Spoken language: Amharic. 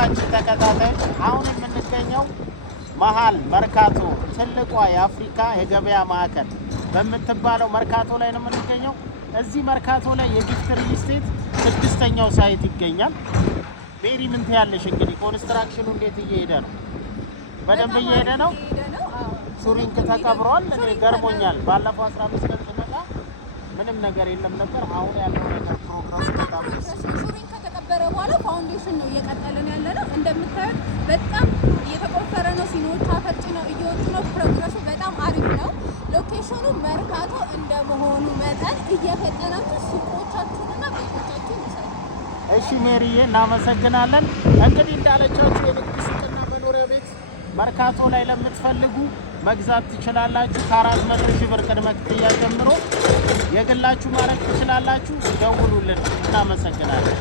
የዩቲዩባችን ተከታታዮች አሁን የምንገኘው መሃል መርካቶ ትልቋ የአፍሪካ የገበያ ማዕከል በምትባለው መርካቶ ላይ ነው የምንገኘው። እዚህ መርካቶ ላይ የጊፍት ሪል ስቴት 6ኛው ሳይት ይገኛል። ሜሪ ምን ትያለሽ? እንግዲህ ኮንስትራክሽኑ እንዴት እየሄደ ነው? በደንብ እየሄደ ነው። ሹሪንግ ተቀብሯል። እኔ ገርሞኛል። ባለፈው 15 ቀን ስመጣ ምንም ነገር የለም ነበር። አሁን ያለው ነገር ፕሮግረሱ በጣም ሹሪንግ ከተቀበረ በኋላ ፋውንዴሽን ነው እየቀጠለን ያለ ነው። እንደምታዩት በጣም እየተቆፈረ ነው። ሲኖች አፈጭ ነው እየወጡ ነው። ፕሮግረሱ በጣም አሪፍ ነው። ሎኬሽኑ መርካቶ እንደመሆኑ መጠን እየፈጠናችሁ ሱቆቻችሁንና ቤቶቻችሁን ይሰሩ። እሺ ሜሪዬ እናመሰግናለን። እንግዲህ እንዳለቻችሁ የንግድ ሱቅና መኖሪያ ቤት መርካቶ ላይ ለምትፈልጉ መግዛት ትችላላችሁ። ከ400,000 ብር ቅድመ ክፍያ ጀምሮ የግላችሁ ማድረግ ትችላላችሁ። ደውሉልን። እናመሰግናለን።